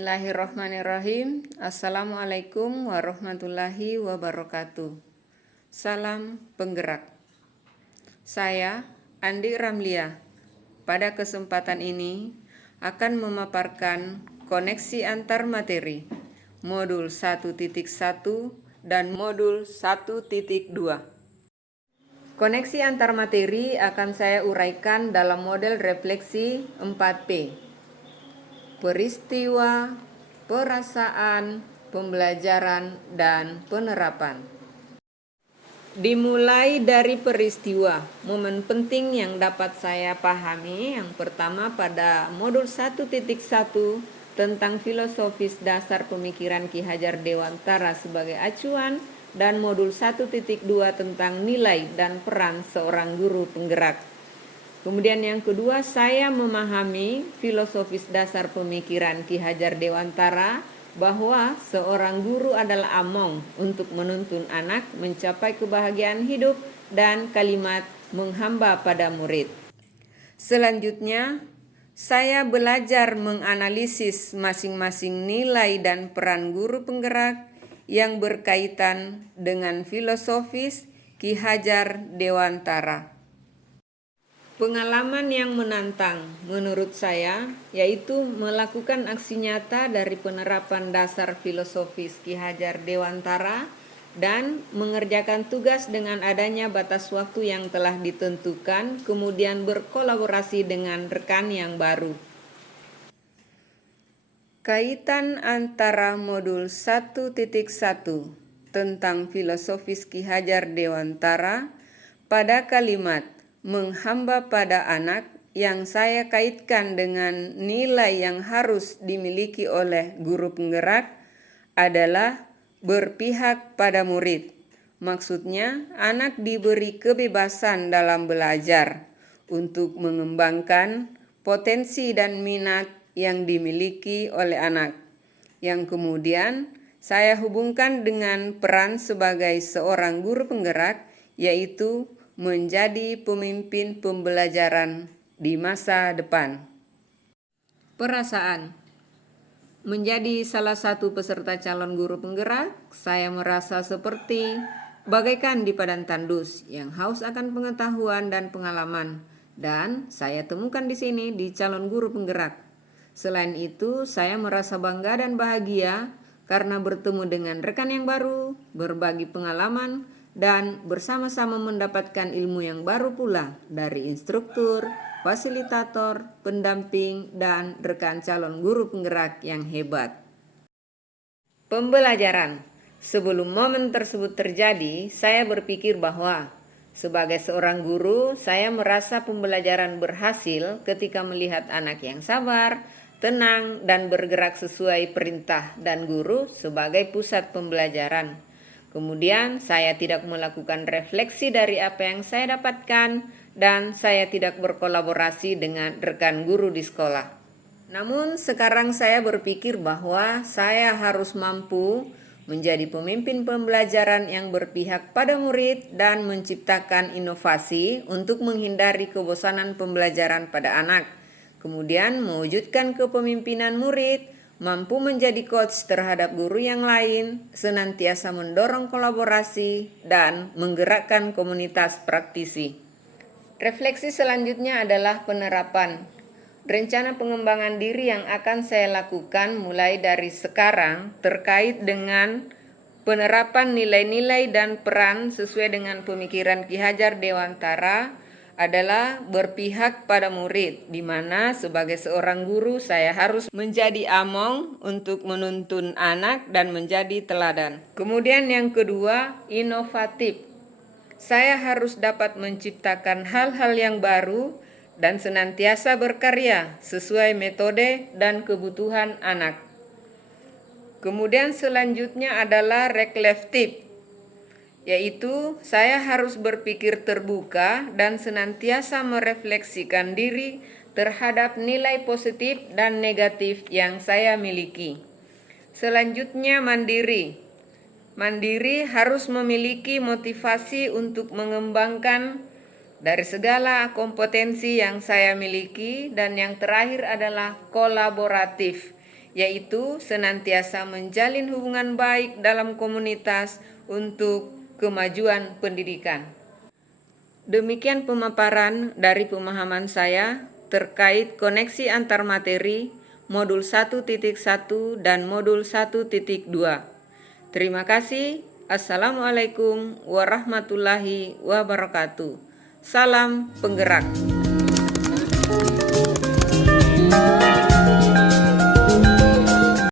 Bismillahirrahmanirrahim. Assalamualaikum warahmatullahi wabarakatuh. Salam penggerak. Saya Andi Ramlia. Pada kesempatan ini akan memaparkan koneksi antar materi modul 1.1 dan modul 1.2. Koneksi antar materi akan saya uraikan dalam model refleksi 4P. Peristiwa, perasaan, pembelajaran, dan penerapan. Dimulai dari peristiwa, momen penting yang dapat saya pahami yang pertama pada modul 1.1 tentang filosofis dasar pemikiran Ki Hajar Dewantara sebagai acuan dan modul 1.2 tentang nilai dan peran seorang guru penggerak. Kemudian yang kedua, saya memahami filosofis dasar pemikiran Ki Hajar Dewantara bahwa seorang guru adalah among untuk menuntun anak mencapai kebahagiaan hidup dan kalimat menghamba pada murid. Selanjutnya, saya belajar menganalisis masing-masing nilai dan peran guru penggerak yang berkaitan dengan filosofis Ki Hajar Dewantara. Pengalaman yang menantang menurut saya yaitu melakukan aksi nyata dari penerapan dasar filosofis Ki Hajar Dewantara dan mengerjakan tugas dengan adanya batas waktu yang telah ditentukan, kemudian berkolaborasi dengan rekan yang baru. Kaitan antara modul 1.1 tentang filosofis Ki Hajar Dewantara pada kalimat menghamba pada anak yang saya kaitkan dengan nilai yang harus dimiliki oleh guru penggerak adalah berpihak pada murid. Maksudnya, anak diberi kebebasan dalam belajar untuk mengembangkan potensi dan minat yang dimiliki oleh anak, yang kemudian saya hubungkan dengan peran sebagai seorang guru penggerak, yaitu menjadi pemimpin pembelajaran di masa depan. Perasaan. Menjadi salah satu peserta calon guru penggerak, saya merasa seperti bagaikan di padang tandus yang haus akan pengetahuan dan pengalaman, dan saya temukan di sini di calon guru penggerak. Selain itu, saya merasa bangga dan bahagia karena bertemu dengan rekan yang baru, berbagi pengalaman, dan bersama-sama mendapatkan ilmu yang baru pula dari instruktur, fasilitator, pendamping, dan rekan calon guru penggerak yang hebat. Pembelajaran. Sebelum momen tersebut terjadi, saya berpikir bahwa sebagai seorang guru, saya merasa pembelajaran berhasil ketika melihat anak yang sabar, tenang, dan bergerak sesuai perintah dan guru sebagai pusat pembelajaran. Kemudian saya tidak melakukan refleksi dari apa yang saya dapatkan dan saya tidak berkolaborasi dengan rekan guru di sekolah. Namun sekarang saya berpikir bahwa saya harus mampu menjadi pemimpin pembelajaran yang berpihak pada murid dan menciptakan inovasi untuk menghindari kebosanan pembelajaran pada anak. Kemudian mewujudkan kepemimpinan murid, mampu menjadi coach terhadap guru yang lain, senantiasa mendorong kolaborasi, dan menggerakkan komunitas praktisi. Refleksi selanjutnya adalah penerapan. Rencana pengembangan diri yang akan saya lakukan mulai dari sekarang terkait dengan penerapan nilai-nilai dan peran sesuai dengan pemikiran Ki Hajar Dewantara adalah berpihak pada murid, di mana sebagai seorang guru saya harus menjadi among untuk menuntun anak dan menjadi teladan. Kemudian yang kedua, inovatif. Saya harus dapat menciptakan hal-hal yang baru dan senantiasa berkarya sesuai metode dan kebutuhan anak. Kemudian selanjutnya adalah reflektif, yaitu saya harus berpikir terbuka dan senantiasa merefleksikan diri terhadap nilai positif dan negatif yang saya miliki. Selanjutnya mandiri. Mandiri harus memiliki motivasi untuk mengembangkan dari segala kompetensi yang saya miliki. Dan yang terakhir adalah kolaboratif, yaitu senantiasa menjalin hubungan baik dalam komunitas untuk kemajuan pendidikan. Demikian pemaparan dari pemahaman saya terkait koneksi antar materi modul 1.1 dan modul 1.2. Terima kasih. Assalamualaikum warahmatullahi wabarakatuh. Salam penggerak.